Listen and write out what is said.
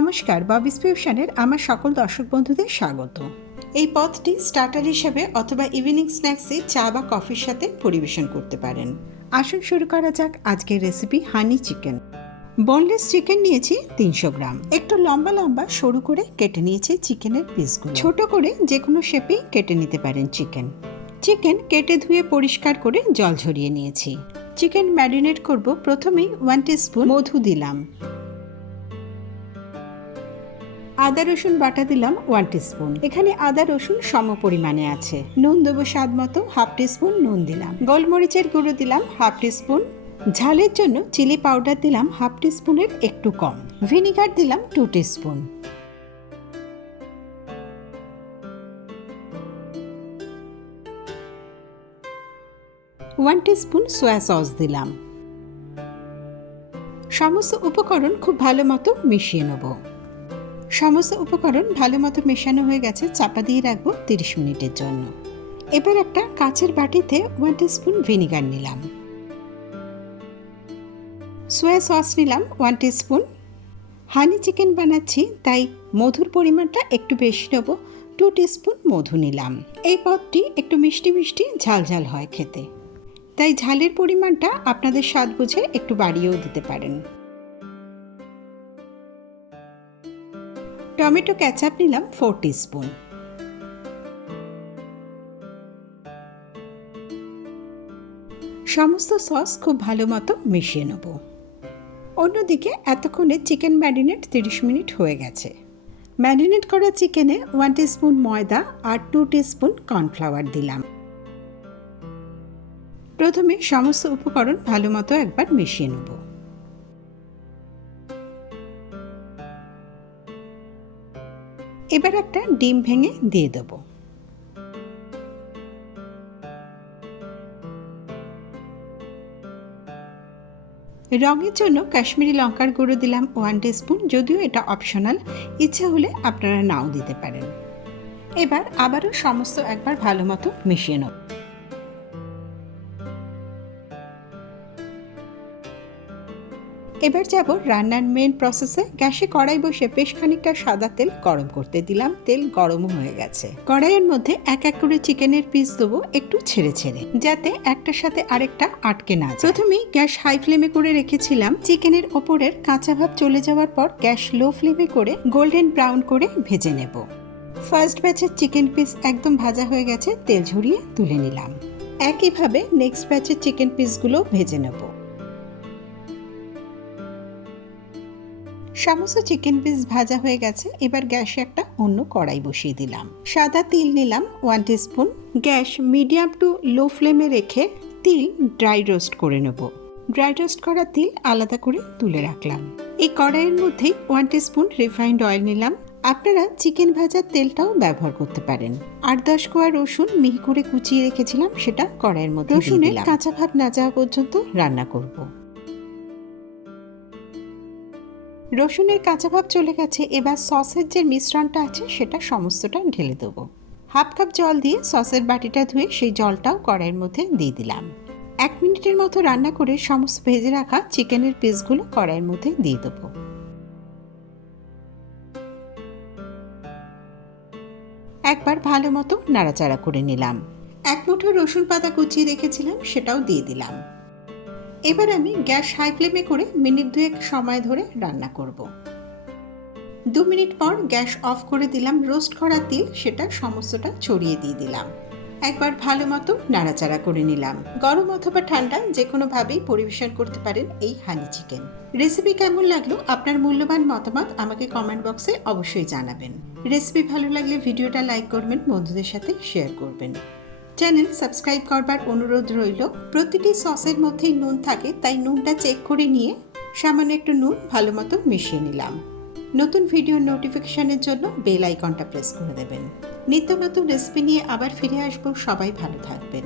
নমস্কার, ববিস ফিউশনের আমার সকল দর্শক বন্ধুদের স্বাগত। এই পথটি স্টার্টার হিসেবে অথবা ইভিনিং স্ন্যাক্সে চা বা কফির সাথে পরিবেশন করতে পারেন। আসুন শুরু করা যাক আজকের recipe honey chicken. Boneless chicken নিয়েছি তিনশো গ্রাম। একটু লম্বা লম্বা সরু করে কেটে নিয়েছি চিকেনের পিসগুলো। ছোট করে যে কোনো শেপেই কেটে নিতে পারেন চিকেন। চিকেন কেটে ধুয়ে পরিষ্কার করে জল ঝরিয়ে নিয়েছি। চিকেন ম্যারিনেট করব। প্রথমেই ওয়ান স্পুন মধু দিলাম। আদা রসুন বাটা দিলাম ওয়ান স্পুন এখানে আদা রসুন সম পরিমাণে আছে। নুন দেবো স্বাদ মতো হাফ স্পুন নুন দিলাম। গোলমরিচের গুঁড়ো দিলাম হাফ স্পুন ঝালের জন্য চিলি পাউডার দিলাম হাফ স্পুনের একটু কম। ভিনিগার দিলাম two spoon one spoon soya sauce দিলাম। সমস্ত উপকরণ খুব ভালো মতো মিশিয়ে নেব। সমস্ত উপকরণ ভালো মতো মেশানো হয়ে গেছে, চাপা দিয়ে রাখব তিরিশ মিনিটের জন্য। এবার একটা কাঁচের বাটিতে ওয়ান স্পুন ভিনিগার নিলাম। সোয়া সস নিলাম ওয়ান স্পুন হানি চিকেন বানাচ্ছি, তাই মধুর পরিমাণটা একটু বেশি নেব টু স্পুন মধু নিলাম। এই পদটি একটু মিষ্টি মিষ্টি, ঝাল ঝাল হয় খেতে। তাই ঝালের পরিমাণটা আপনাদের স্বাদ বুঝে একটু বাড়িয়েও দিতে পারেন। টমেটো ক্যাচাপ নিলাম ফোর স্পুন সমস্ত সস খুব ভালো মতো মিশিয়ে নেব। অন্যদিকে এতক্ষণে চিকেন ম্যারিনেট তিরিশ মিনিট হয়ে গেছে। ম্যারিনেট করা চিকেনে ওয়ান স্পুন ময়দা আর টু স্পুন কর্নফ্লাওয়ার দিলাম। প্রথমে সমস্ত উপকরণ ভালো মতো একবার মিশিয়ে নেব। এবার একটা ডিম ভেঙে দিয়ে দেবো। রঙের জন্য কাশ্মীরি লঙ্কার গুঁড়ো দিলাম ওয়ান স্পুন যদিও এটা অপশনাল ইচ্ছে হলে আপনারা নাও দিতে পারেন। এবার আবারও সমস্ত একবার ভালো মতো মিশিয়ে নেব। এবার যাব রান্নার মেন প্রসেসে গ্যাসে কড়াই বসে বেশ খানিকটা সাদা তেল গরম করতে দিলাম। তেল গরমও হয়ে গেছে। কড়াইয়ের মধ্যে এক এক করে চিকেনের পিস দেবো একটু ছেড়ে ছেড়ে, যাতে একটার সাথে আরেকটা আটকে না যায়। প্রথমেই গ্যাস হাই ফ্লেমে করে রেখেছিলাম। চিকেনের ওপরের কাঁচা ভাব চলে যাওয়ার পর গ্যাস লো ফ্লেমে করে গোল্ডেন ব্রাউন করে ভেজে নেব। ফার্স্ট ব্যাচের চিকেন পিস একদম ভাজা হয়ে গেছে, তেল ঝরিয়ে তুলে নিলাম। একইভাবে নেক্সট ব্যাচের চিকেন পিসগুলো ভেজে নেব। সমস্ত চিকেন পিস ভাজা হয়ে গেছে এবার গ্যাসে একটা অন্য কড়াই বসিয়ে দিলাম। সাদা তিল নিলাম one spoon gas medium to low ফ্লেমে রেখে তিল ড্রাই রোস্ট করে নেব। ড্রাই রোস্ট করা তিল আলাদা করে তুলে রাখলাম। এই কড়াইয়ের মধ্যেই ওয়ান স্পুন রিফাইন্ড অয়েল নিলাম। আপনারা চিকেন ভাজার তেলটাও ব্যবহার করতে পারেন। আট দশ কোয়া রসুন মিহি করে কুচিয়ে রেখেছিলাম সেটা কড়াইয়ের মধ্যে রসুনের কাঁচা ভাব না যাওয়া পর্যন্ত রান্না করব। রসুনের কাঁচা ভাব চলে গেছে, এবার সসের যে মিশ্রণটা আছে সেটা সমস্তটা ঢেলে দেবো। হাফ কাপ জল দিয়ে সসের বাটিটা ধুয়ে সেই জলটাও কড়াইয়ের মধ্যে দিয়ে দিলাম। এক মিনিটের মতো রান্না করে সমস্ত ভেজে রাখা চিকেনের পিসগুলো কড়াইয়ের মধ্যে দিয়ে দেবো। একবার ভালো মতো নাড়াচাড়া করে নিলাম। এক মুঠো রসুন পাতা কুচিয়ে রেখেছিলাম, সেটাও দিয়ে দিলাম। এবার আমি গ্যাস হাই ফ্লেমে করে মিনিট দুয়েক সময় ধরে রান্না করব। দু মিনিট পর গ্যাস অফ করে দিলাম রোস্ট করা তিল, সেটা সমস্তটা ছড়িয়ে দিয়ে দিলাম। একবার ভালো মতো নাড়াচাড়া করে নিলাম। গরম অথবা ঠান্ডা যে কোনোভাবেই পরিবেশন করতে পারেন এই হানি চিকেন। রেসিপি কেমন লাগল আপনার মূল্যবান মতামত আমাকে কমেন্ট বক্সে অবশ্যই জানাবেন। রেসিপি ভালো লাগলে ভিডিওটা লাইক করবেন, বন্ধুদের সাথে শেয়ার করবেন। চ্যানেল সাবস্ক্রাইব করবার অনুরোধ রইল। প্রতিটি সসের মধ্যেই নুন থাকে, তাই নুনটা চেক করে নিয়ে সামান্য একটু নুন ভালো মতো মিশিয়ে নিলাম। নতুন ভিডিও নোটিফিকেশনের জন্য বেল আইকনটা প্রেস করে দেবেন। নিত্য নতুন রেসিপি নিয়ে আবার ফিরে আসব। সবাই ভালো থাকবেন।